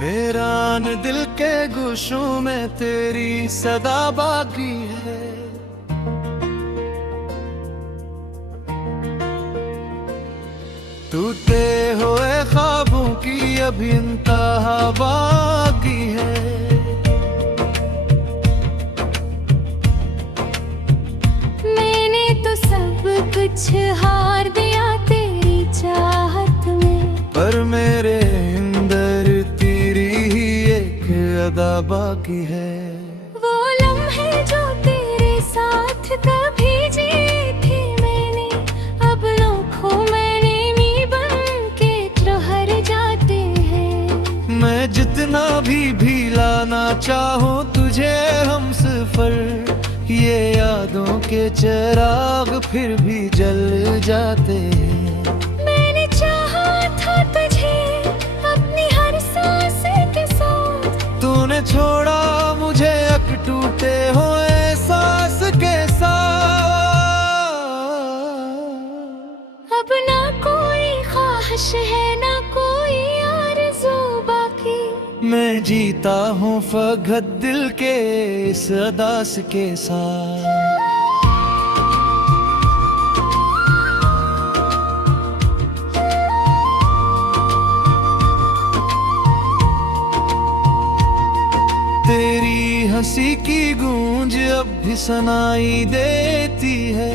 वीरान दिल के गोशों में तेरी सदा बाकी है। टूटे हुए ख्वाबों की अभी इंतहा बाकी है। मैंने तो सब कुछ हार दिया तेरी चाहत में, पर मेरे अंदर तेरी ही एक अदा बाकी है। वो लम्हे जो तेरे साथ कभी जी थी मैंने, अब नोखों मैंने नी बन के ठहर जाते हैं। मैं जितना भी लाना चाहूं तुझे हम सफर, ये यादों के चिराग फिर भी जल जाते हैं। मैंने चाहा था तुझे अपनी हर सांस के साथ, तूने छोड़ा मुझे अक टूटे हुए सांस के साथ। अब ना कोई ख्वाहिश है ना कोई आरज़ू बाकी। मैं जीता हूँ फकत दिल के इस अदास के साथ। तेरी हंसी की गूंज अब भी सुनाई देती है।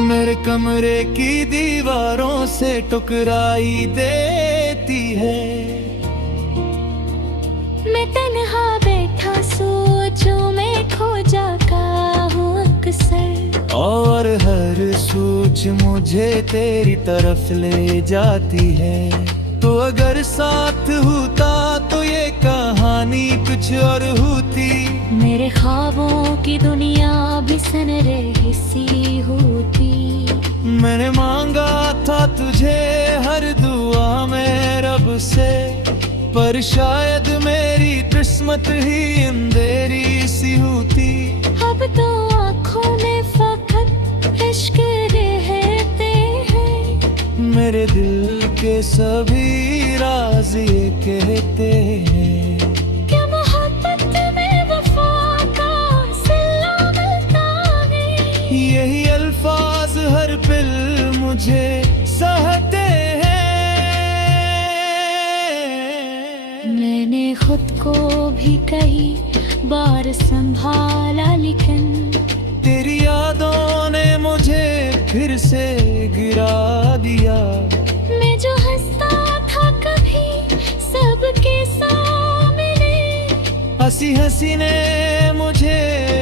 मेरे कमरे की दीवारों से टकराई देती है। मैं तन्हा बैठा सोचूं में खो जाता हूँ अक्सर, और हर सोच मुझे तेरी तरफ ले जाती है। तो अगर साथ होता तो ये कहानी कुछ और होती। मेरे ख्वाबों की दुनिया भी सनरही सी होती। मैंने मांगा था तुझे हर दुआ में रब से, पर शायद मेरी किस्मत ही अंधेरी सी होती। अब तो आँखों में फकत इश्क रहते हैं। मेरे दिल के सभी राज ये कहते हैं। क्या मोहब्बत में वफा का सिला मिलता है? यही अल्फाज हर पल मुझे सहते हैं। मैंने खुद को भी कई बार संभाला, लेकिन तेरी यादों ने मुझे फिर से गिरा दिया। मैं जो हंसता था कभी सबके सामने, हंसी हंसी ने मुझे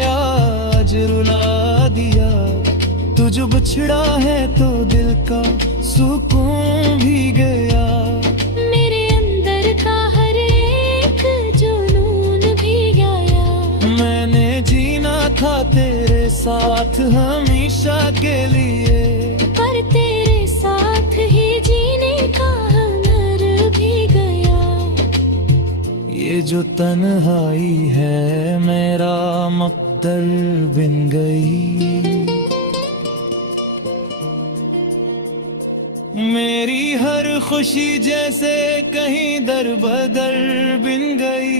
आज रुला दिया। तू जो बिछड़ा है तो दिल का सुकून भी गया। मेरे अंदर का हर एक जुनून भी गया। मैंने जीना था तेरे साथ हमेशा के लिए, पर तेरे साथ ही जीने का हुनर भी गया। ये जो तन्हाई है मेरा मकदर बिन गई। मेरी हर खुशी जैसे कहीं दर बदर बिन गई।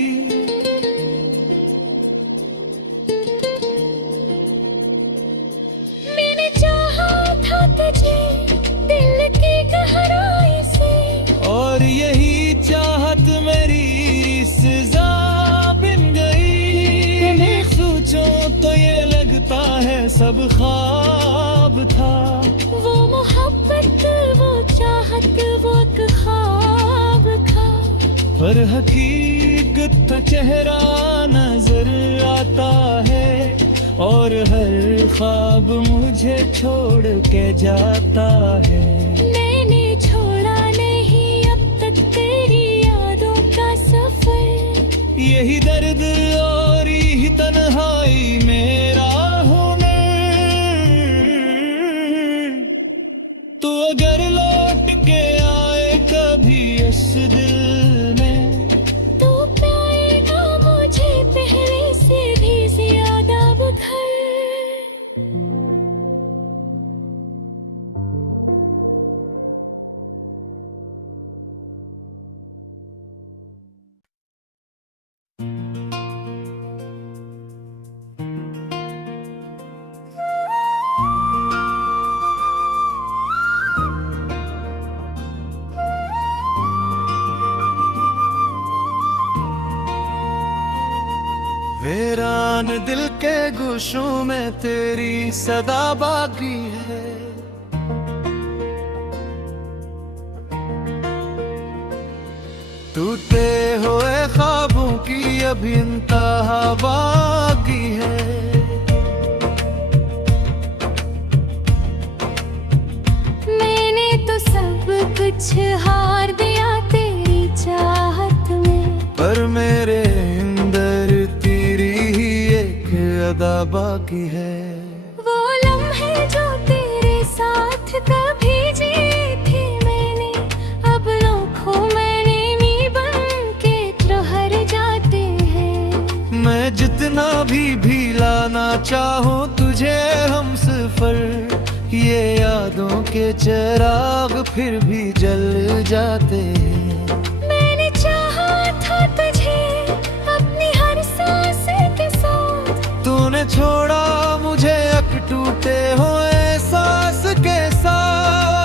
मैंने चाहा था तुझे दिल की गहराई से, और यही चाहत मेरी सजा बिन गई। मैं सोचूं तो ये लगता है सब ख्वाब था। वो मोहब्बत वो चाहत वो एक ख्वाब था। पर हकीकत चेहरा नजर आता है, और हर ख्वाब मुझे छोड़ के जाता है। मैंने छोड़ा नहीं अब तक तेरी यादों का सफर। यही दर्द और यही तन्हाई मेरा हुनर। तू अगर लौट के आए कभी इस दिल में, तू पाएगा मुझे पहले से भी ज्यादा उधर। दिल के गोशों में तेरी सदा बाकी है। टूटे हुए ख्वाबों की अभी इंतहा बाकी है। मैंने तो सब कुछ हार दिया तेरी चाहत में, पर मेरे अंदर तेरी ही एक अदा बाकी है। वो लम्हे जो तेरे साथ कभी जिए थे मैंने, अब नोखों मैंने नी बन के ठहर जाते हैं। मैं जितना भी लाना चाहूँ तुझे हम सफर, ये यादों के चिराग फिर भी जल जाते हैं। मैंने चाहा था तुझे अपनी हर सांस के साथ, तूने छोड़ा मुझे एक टूटे हुए सांस के साथ।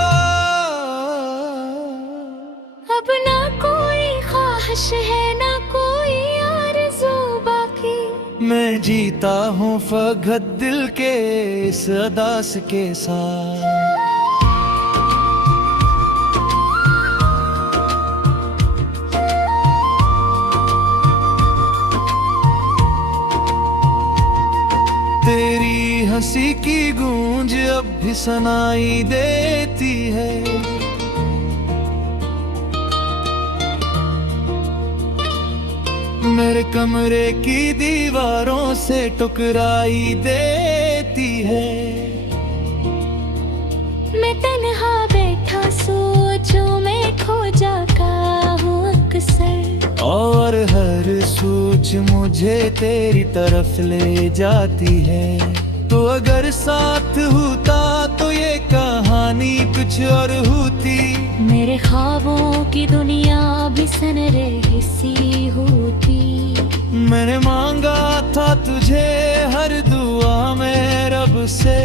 अब ना कोई ख्वाहिश है ना कोई आरज़ू बाकी। मैं जीता हूँ फकत दिल के इस अदास के साथ। तेरी हंसी की गूंज अब भी सुनाई देती है। मेरे कमरे की दीवारों से टकराई देती है। मैं तन्हा बैठा सोचूं मैं खो जाता हूँ अक्सर, और हर सोच मुझे तेरी तरफ ले जाती है। तो अगर साथ होता तो ये कहानी कुछ और होती। मेरे ख्वाबों की दुनिया भी सनरही सी होती। मैंने मांगा था तुझे हर दुआ में रब से,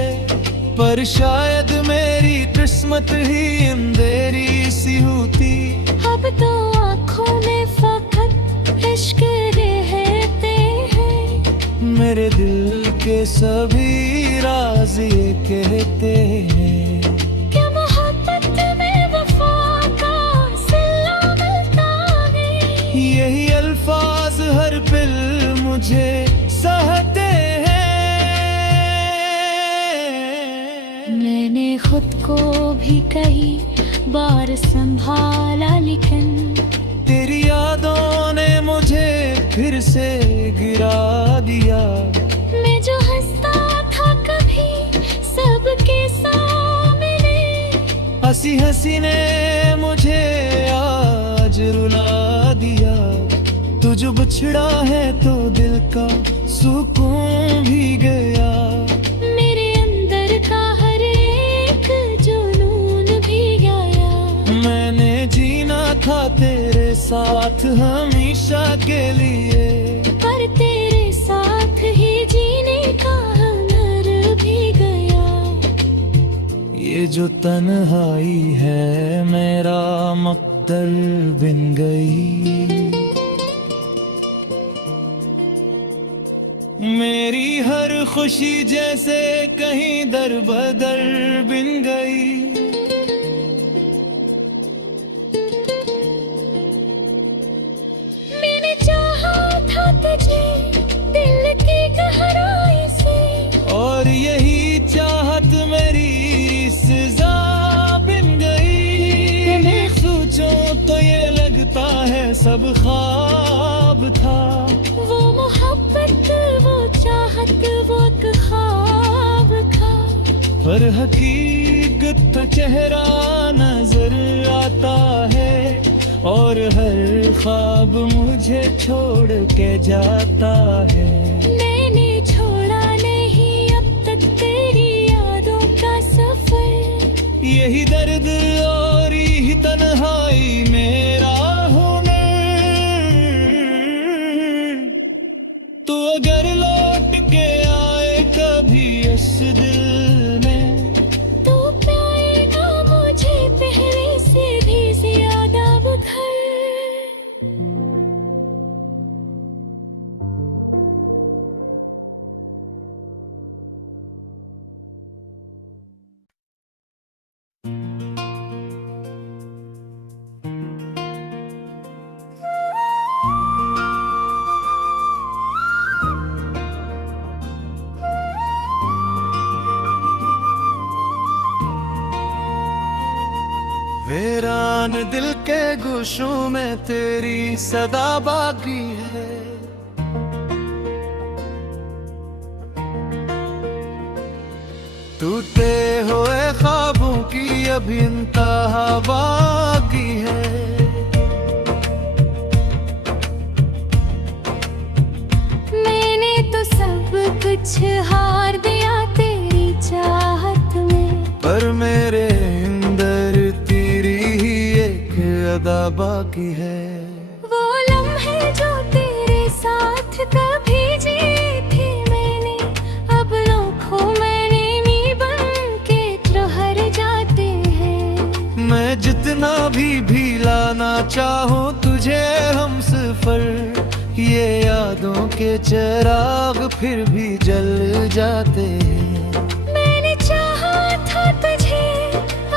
पर शायद मेरी किस्मत ही अंधेरी सी होती। अब तो आँखों में फकत इश्क रहते हैं। मेरे दिल के सभी राज ये कहते हैं, क्या मोहब्बत में वफा का सिला मिलता है। यही अल्फाज हर पल मुझे सहते हैं। मैंने खुद को भी कई बार संभाला, लेकिन तेरी यादों ने मुझे फिर से गिरा दिया। मैं जो हंसता था कभी सबके सामने, हंसी हंसी ने मुझे आज रुला दिया। तू जो बिछड़ा है तो दिल का सुकून भी गया। मेरे अंदर का हर एक जुनून भी गया। मैंने जीना था तेरे साथ हमेशा के लिए, पर तेरे साथ ही जीने का हुनर भी गया। ये जो तन्हाई है मेरा मकदर बिन गई। मेरी हर खुशी जैसे कहीं दर बदर बिन गई। मैंने चाहा था तुझे दिल की गहराई से, और यही चाहत मेरी सजा बिन गई। मैं सोचूं तो ये लगता है सब ख्वाब था। वो मोहब्बत वो चाहत वो एक ख्वाब था। पर हकीकत का चेहरा नजर आता है, और हर ख्वाब मुझे छोड़ के जाता है। मैंने छोड़ा नहीं अब तक तेरी यादों का सफर। यही दर्द और यही तन्हाई मेरा हुनर। तू अगर लौट के आए कभी इस दिल में, तू पाएगा मुझे पहले से भी ज्यादा बुखर। वीरान दिल के गोशों में तेरी सदा बाकी है। टूटे हुए ख्वाबों की अभी इंतहा बाकी है। मैंने तो सब कुछ हार दिया तेरी चाहत में, पर मेरे अंदर तेरी ही एक अदा बाकी है। वो लम्हे जो तेरे साथ कभी जिए थे मैंने, अब लोखों मैंने नी बन के ठहर जाते हैं। मैं जितना भी लाना चाहूं तुझे हम सफर, ये यादों के चिराग फिर भी जल जाते हैं। मैंने चाहा था तुझे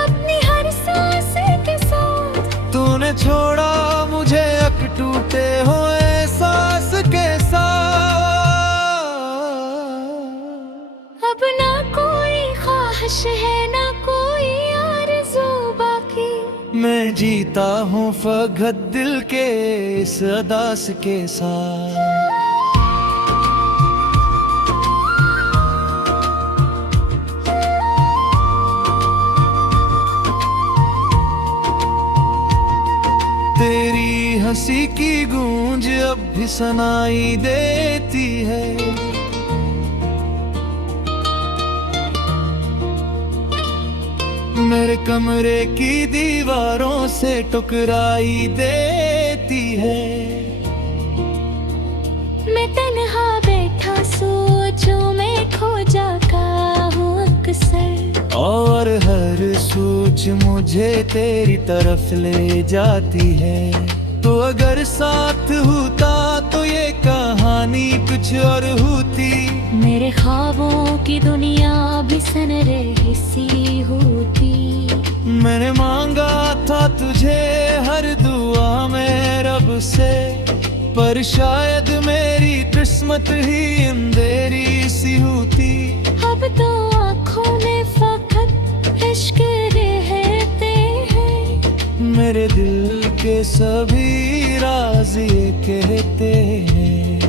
अपनी हर सांस के साथ, तूने छोड़ा मुझे अक टूटे हुए सांस के साथ। अब ना कोई ख्वाहिश है ना कोई आरज़ू बाकी। मैं जीता हूँ फकत दिल के इस अदास के साथ। तेरी हंसी की गूंज अब भी सुनाई देती है। मेरे कमरे की दीवारों से टकराई देती है। मैं तन्हा बैठा सोचूं मैं खो जाता हूँ अक्सर, और हर सोच मुझे तेरी तरफ ले जाती है। तो अगर साथ होता तो ये कहानी कुछ और होती। मेरे ख्वाबों की दुनिया भी सनरही सी होती। मैंने मांगा था तुझे हर दुआ में रब से, पर शायद मेरी किस्मत ही अंधेरी सी होती। अब तो आँखों में फकत इश्क रहते हैं। मेरे दिल के सभी राज ये कहते हैं।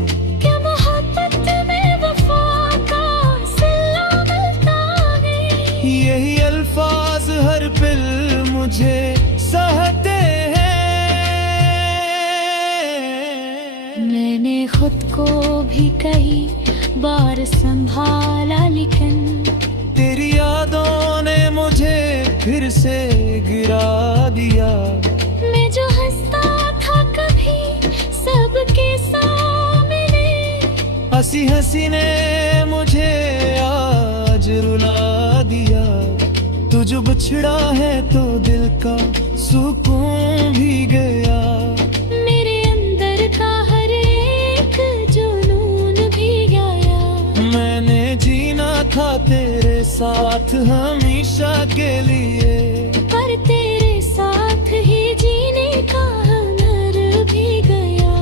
क्या मोहब्बत में वफा का सिला मिलता है? यही अल्फाज हर पल मुझे सहते हैं। मैंने खुद को भी कई बार संभाला, लेकिन तेरी यादों ने मुझे फिर से गिरा दिया। मैं जो हंसता था कभी सबके सामने, हंसी हंसी ने मुझे आज रुला दिया। तू जो बिछड़ा है तो दिल का सुकून भी गया। मेरे अंदर का हर एक जुनून भी गया। मैंने जीना था तेरे साथ हमेशा के लिए, पर तेरे साथ ही जीने का हुनर भी गया।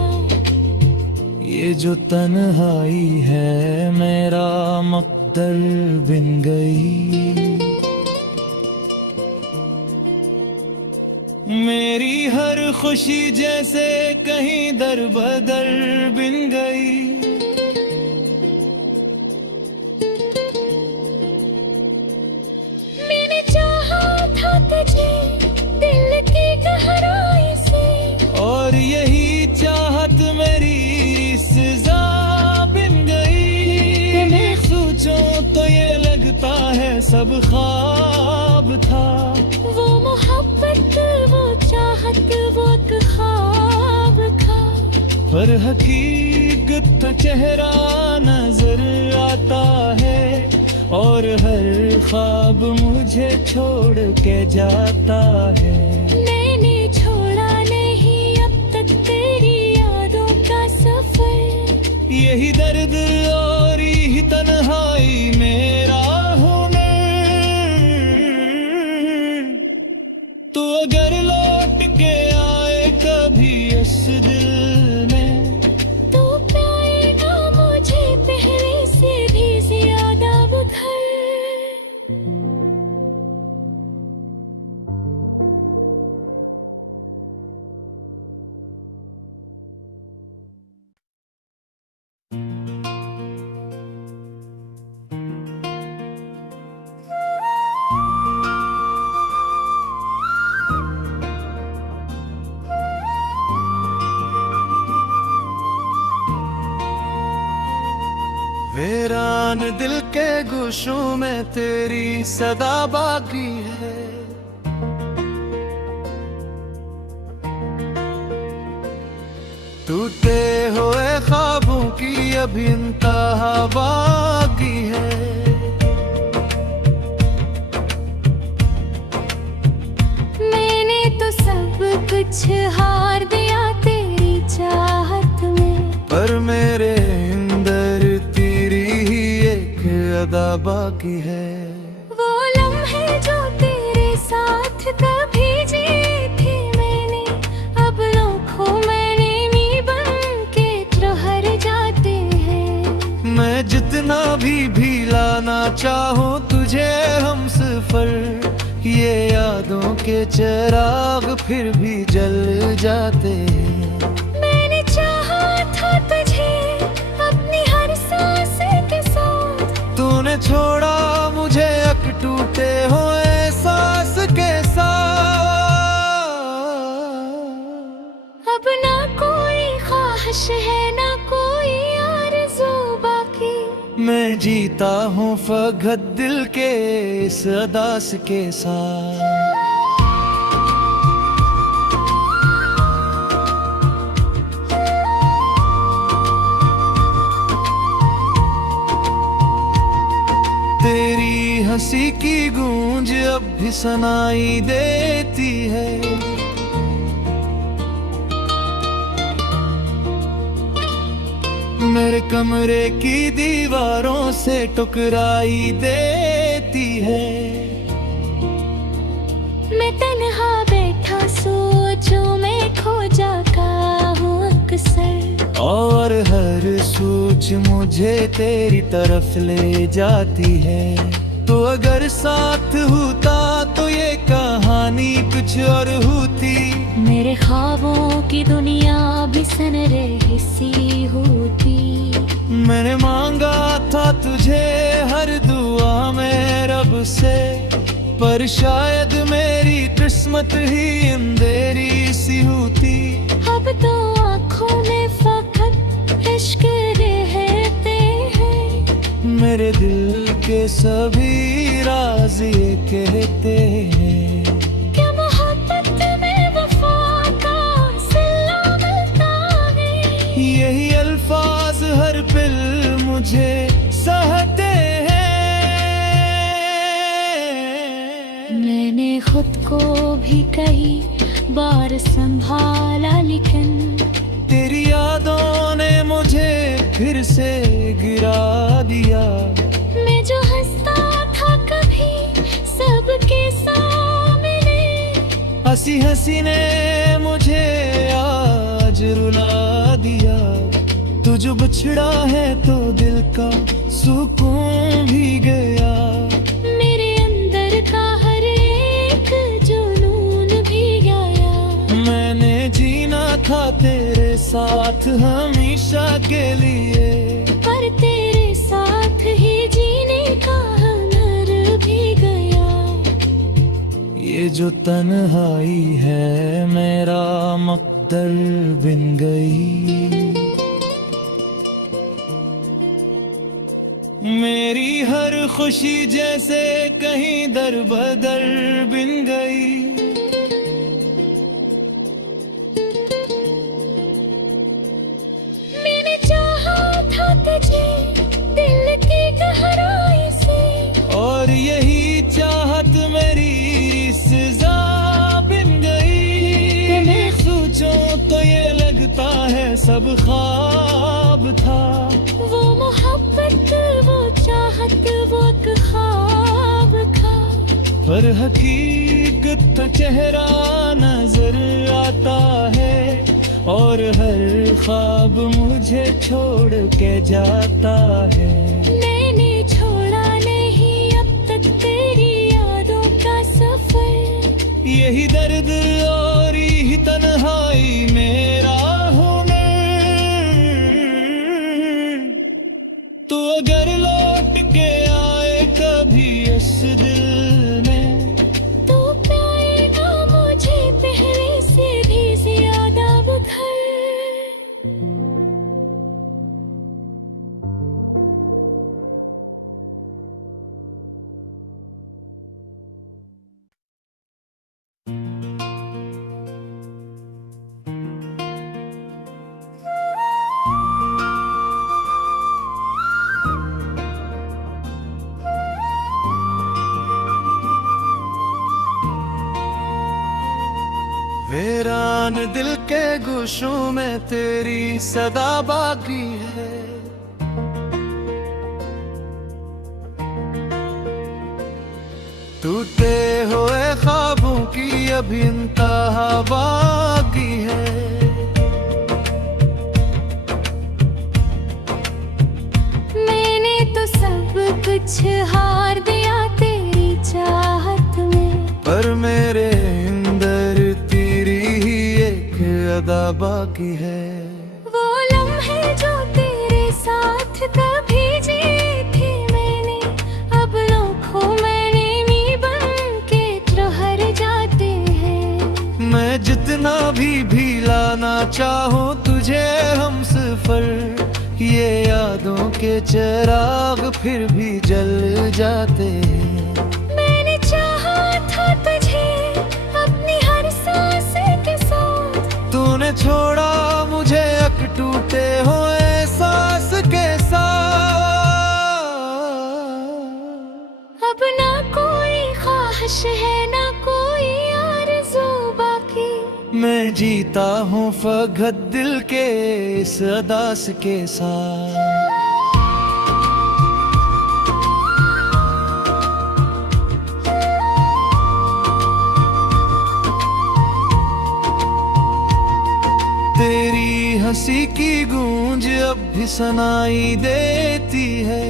ये जो तन्हाई है मेरा मकदर बिन गई। मेरी हर खुशी जैसे कहीं दर बदर बिन गई। मैंने चाहा था तुझे दिल की गहराई से, और यही चाहत मेरी सजा बिन गई। मैं सोचूं तो ये लगता है सब ख्वाब था। वो मोहब्बत वो चाहत वो एक ख्वाब था। पर हकीकत चेहरा नजर आता है, और हर ख्वाब मुझे छोड़ के जाता है। मैंने छोड़ा नहीं अब तक तेरी यादों का सफर। यही दर्द और यही तन्हाई मेरा हुनर। तू अगर लौट के आए कभी इस दिल में, तू पाएगा मुझे पहले से भी ज्यादा उधर। दिल के गोशों में तेरी सदा बाकी है। टूटे हुए ख्वाबों की अभी इंतहा बाकी है। मैंने तो सब कुछ हार दिया तेरी चाहत में, पर मेरे अंदर तेरी ही एक अदा बाकी है। वो लम्हे जो तेरे साथ कभी जिए थे मैंने, अब नोखों मैंने नी बन के ठहर जाते हैं। मैं जितना भी लाना चाहूँ तुझे हम सफर, ये यादों के चिराग फिर भी जल जाते हैं। मैंने चाहा था तुझे अपनी हर सांस के साथ, तूने छोड़ा मुझे एक टूटे हुए सांस के साथ। अब ना कोई ख्वाहिश है ना कोई आरज़ू बाकी। मैं जीता हूँ फकत दिल के इस अदास के साथ। तेरी हंसी की गूंज अब भी सुनाई देती है। मेरे कमरे की दीवारों से टकराई देती है। मैं तन्हा बैठा सोचूं मैं खो जाता हूँ अक्सर, और हर सोच मुझे तेरी तरफ ले जाती है। तो अगर साथ होता तो ये कहानी कुछ और होती। मेरे ख्वाबों की दुनिया भी सनरही सी होती। मैंने मांगा था तुझे हर दुआ में रब से, पर शायद मेरी किस्मत ही अंधेरी सी होती। अब तो आँखों में फकत इश्क रहते हैं। मेरे दिल के सभी राज ये कहते हैं। क्या मोहब्बत में वफा का सिला मिलता है। यही अल्फाज हर पल मुझे सहते हैं। मैंने खुद को भी कई बार संभाला, लेकिन तेरी यादों ने मुझे फिर से गिरा दिया। मैं जो हंसता था कभी सबके सामने, हंसी हंसी ने मुझे आज रुला दिया। तू जो बिछड़ा है तो दिल का सुकून भी गया। मेरे अंदर का हर एक जुनून भी गया। मैंने जीना था तेरे साथ हमेशा के लिए, पर तेरे साथ ही जीने का हुनर भी गया। ये जो तन्हाई है मेरा मकदर बिन गई। मेरी हर खुशी जैसे कहीं दर बदर बिन गई। मैंने चाहा था तुझे दिल की गहराई से, और यही चाहत मेरी सजा बिन गई। मैं सोचूं तो ये लगता है सब ख्वाब था। वो मोहब्बत वो चाहत वो एक ख्वाब था। पर हकीकत का चेहरा नजर आता है, और हर ख्वाब मुझे छोड़ के जाता है। मैंने छोड़ा नहीं अब तक तेरी यादों का सफर। यही दर्द और यही तन्हाई मेरा हुनर। तू अगर लौट के आए कभी इस दिल में, तू पाएगा मुझे पहले से भी ज्यादा बखर। वीरान दिल के गोशों में तेरी सदा बाकी है। टूटे हुए ख्वाबों की अभी इंतहा बाकी है। मैंने तो सब कुछ हार दिया तेरी चाहत में, पर मेरे अंदर तेरी ही एक अदा बाकी है। वो लम्हे जो तेरे साथ कभी जिए थे मैंने, अब लोखों मैंने नी बन के ठहर जाते हैं। मैं जितना भी लाना चाहूं तुझे हम सफर, ये यादों के चिराग फिर भी जल जाते हैं। मैंने चाहा था तुझे अपनी हर सांस के साथ, तूने छोड़ा मुझे अक टूटे हुए सांस के साथ। अब ना कोई ख्वाहिश है ना कोई आरज़ू बाकी। मैं जीता हूँ फकत दिल के इस अदास के साथ। तेरी हंसी की गूंज अब भी सुनाई देती है।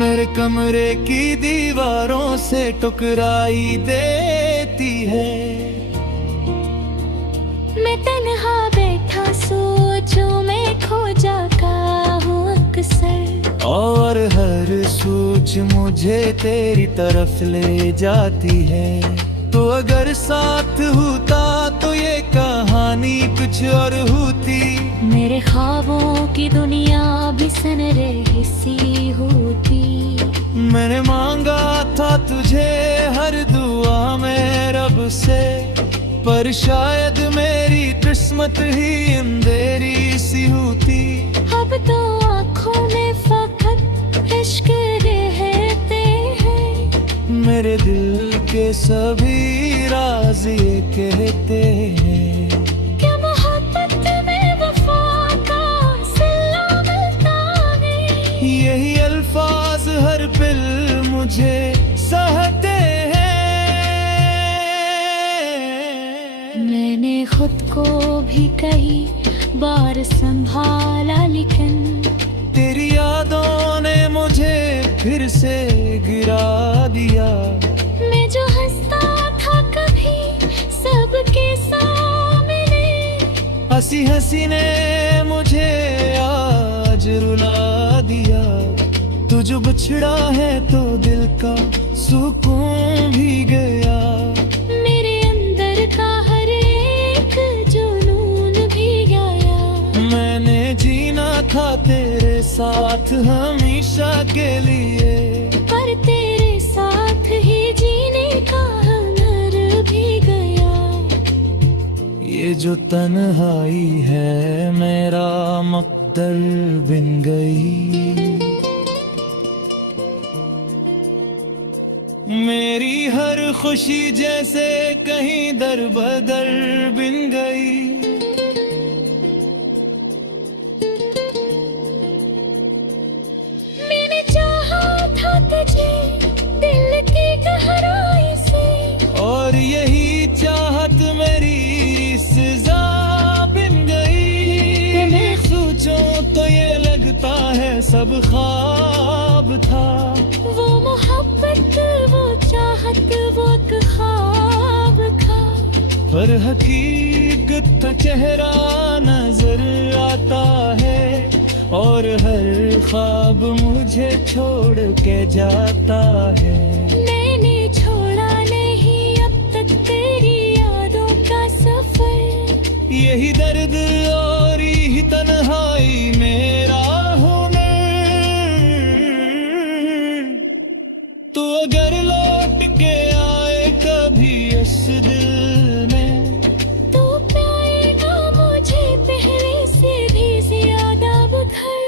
मेरे कमरे की दीवारों से टकराई देती है। मैं तन्हा बैठा सोचूं मैं खो जाता हूँ अक्सर, और हर सोच मुझे तेरी तरफ ले जाती है। तो अगर साथ होता तो ये कहानी कुछ और होती। मेरे ख्वाबों की दुनिया भी सनरही सी होती। मैंने मांगा था तुझे हर दुआ में रब से, पर शायद मेरी किस्मत ही अंधेरी सी होती। अब तो आँखों में फकत इश्क रहते हैं। मेरे दिल के सभी राज ये कहते हैं। क्या मोहब्बत में वफा का सिला मिलता है? यही अल्फाज हर पल मुझे सहते हैं। मैंने खुद को भी कई बार संभाला, लेकिन तेरी यादों ने मुझे फिर से गिरा दिया। मैं जो हंसता था कभी सबके सामने, हंसी हंसी ने मुझे आज रुला दिया। तू जो बिछड़ा है तो दिल का सुकून भी गया। मेरे अंदर का हर एक जुनून भी गया। मैंने जीना था तेरे साथ हमेशा के लिए, पर तेरे साथ ही जीने का हुनर भी गया। ये जो तन्हाई है मेरा मकदर बिन गई। मेरी हर खुशी जैसे कहीं दर बदर बिन गई। मैंने चाहा था तुझे दिल की गहराई से, और यही चाहत मेरी सजा बिन गई। मैं सोचूं तो ये लगता है सब ख्वाब था। वो मोहब्बत वो चाहत वो एक ख्वाब था। पर हकीकत का चेहरा नजर आता है, और हर ख्वाब मुझे छोड़ के जाता है। मैंने छोड़ा नहीं अब तक तेरी यादों का सफर। यही दर्द और यही तन्हाई मेरा हुनर। तू अगर लौट के आए कभी इस दिल में, तू पाएगा मुझे पहले से भी ज्यादा उधर।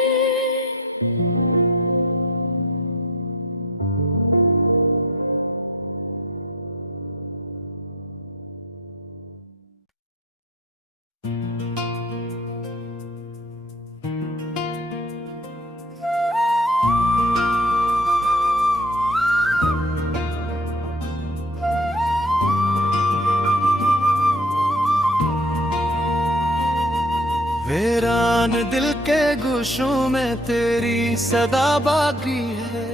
दिल के गोशों में तेरी सदा बाकी है।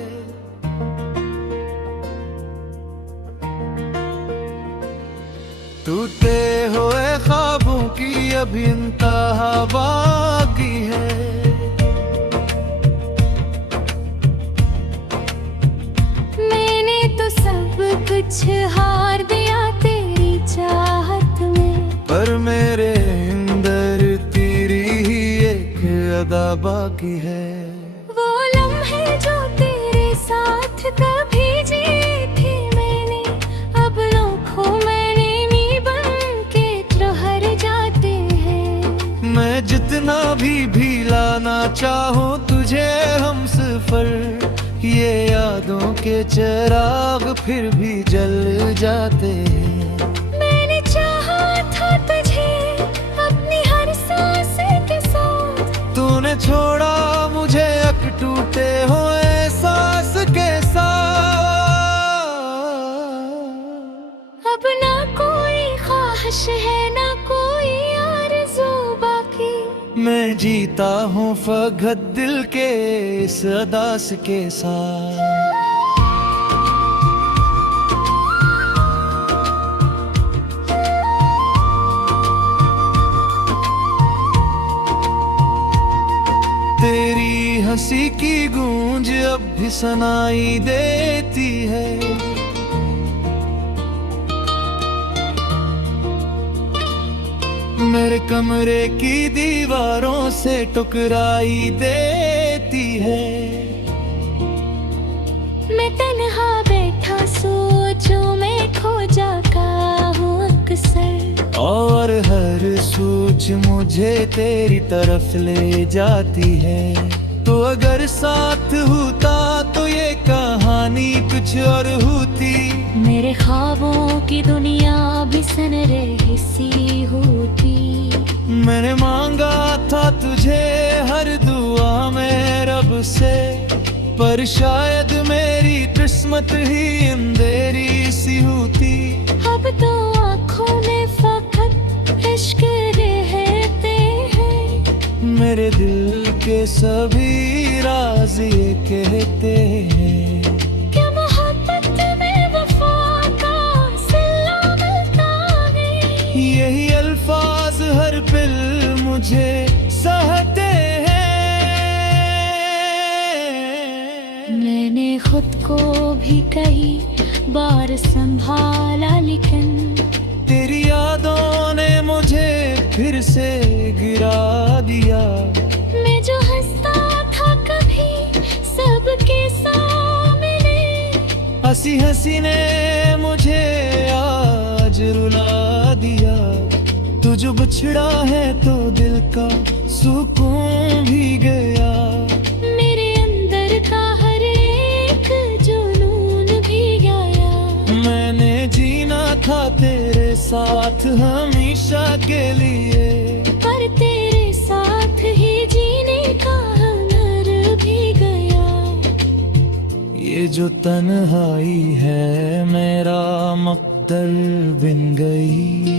टूटे हुए ख्वाबों की अभी इंतहा बाकी है। मैंने तो सब कुछ हार दिया तेरी चाहत में, पर मेरे अंदर तेरी ही एक अदा बाकी है। वो लम्हे जो तेरे साथ कभी जिए थे मैंने, अब नोखों मैंने नी बन के ठहर जाते हैं। मैं जितना भी लाना चाहूं तुझे हम सफर, ये यादों के चिराग फिर भी जल जाते हैं। मैंने चाहा था तुझे अपनी हर सांस के साथ, तूने छोड़ा मुझे एक टूटे हुए सांस के साथ। अब ना कोई ख्वाहिश है ना कोई आरज़ू बाकी। मैं जीता हूँ फकत दिल के इस अदास के साथ। तेरी हंसी की गूंज अब भी सुनाई देती है। मेरे कमरे की दीवारों से टकराई देती है। मैं तन्हा बैठा सोचूं मैं खो जाता हूँ अक्सर, और हर सोच मुझे तेरी तरफ ले जाती है। तो अगर साथ होता तो ये कहानी कुछ और होती। मेरे ख्वाबों की दुनिया भी सनरही सी होती। मैंने मांगा था तुझे हर दुआ में रब से, पर शायद मेरी किस्मत ही अंधेरी सी होती। अब तो आँखों में फकत इश्क रहते हैं। मेरे दिल के सभी राज ये कहते हैं। क्या मोहब्बत में वफा का सिला मिलता है? यही अल्फाज हर पल मुझे सहते हैं। मैंने खुद को भी कई बार संभाला, लेकिन तेरी यादों ने मुझे फिर से गिरा दिया। मैं जो हंसता था कभी सबके सामने, हंसी हंसी ने मुझे आज रुला दिया। तू जो बिछड़ा है तो दिल का सुकून भी गया। मेरे अंदर का हर एक जुनून भी गया। मैंने जीना था तेरे साथ हमेशा के लिए, पर तेरे साथ ही जीने का हुनर भी गया। ये जो तन्हाई है मेरा मकदर बिन गई।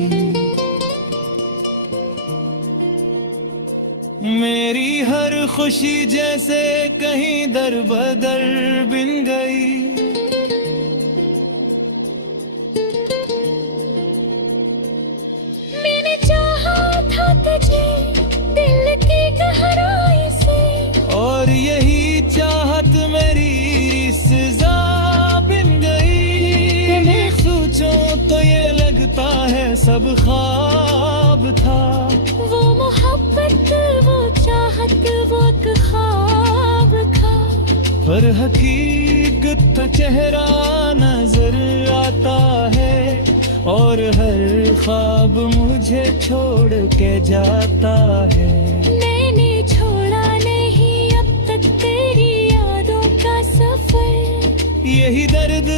मेरी हर खुशी जैसे कहीं दर बदर बिन गई। मैंने चाहा था तुझे दिल की गहराई से, और यही चाहत मेरी सजा बिन गई। मैं सोचूं तो ये लगता है सब ख्वाब था। वो मोहब्बत वो चाहत वो एक ख्वाब था। पर हकीकत का चेहरा नजर आता है, और हर ख्वाब मुझे छोड़ के जाता है। मैंने छोड़ा नहीं अब तक तेरी यादों का सफर। यही दर्द